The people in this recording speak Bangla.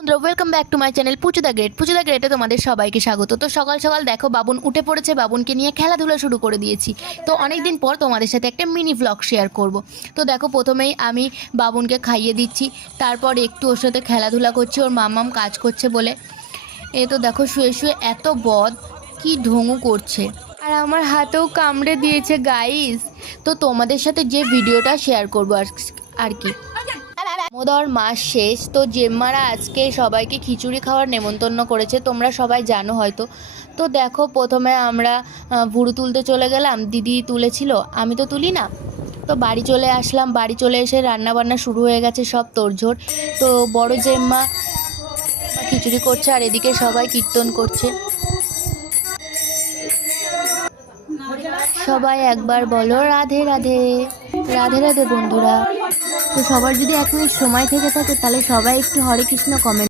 বন্ধুরা welcome back to my channel Puchu the গ্রেটে তোমাদের সবাইকে স্বাগত। তো সকাল সকাল দেখো বাবুন উঠে পড়েছে, বাবুনকে নিয়ে খেলাধুলা শুরু করে দিয়েছি। তো অনেক দিন পর তোমাদের সাথে একটা মিনি ভ্লগ শেয়ার করব। তো দেখো প্রথমেই আমি বাবুনকে খাইয়ে দিচ্ছি, তারপর একটু ওর সাথে খেলাধুলা করছি, ওর মাম্মাম কাজ করছে বলে। এ তো দেখো শুয়ে শুয়ে এত বদ কি ঢঙু করছে, আর আমার হাতেও কামড়ে দিয়েছে গাইস। তো তোমাদের সাথে যে ভিডিওটা শেয়ার করবো আর কি দামোদর মাস শেষ, তো জেম্মারা আজকে সবাইকে খিচুড়ি খাওয়ার নেমন্তন্ন করেছে, তোমরা সবাই জানো হয়তো। তো দেখো প্রথমে আমরা ভুরু তুলতে চলে গেলাম, দিদি তুলেছিল, আমি তো তুলি না। তো বাড়ি চলে আসলাম, বাড়ি চলে এসে রান্না বান্না শুরু হয়ে গেছে, সব তোড়জোড়। তো বড় জেম্মা খিচুড়ি করছে আর এদিকে সবাই কীর্তন করছে। সবাই একবার বলো রাধে রাধে। রাধে রাধে বন্ধুরা। তো সবার যদি 1 মিনিট সময় থেকে থাকে তাহলে সবাই একটু হরে কৃষ্ণ কমেন্ট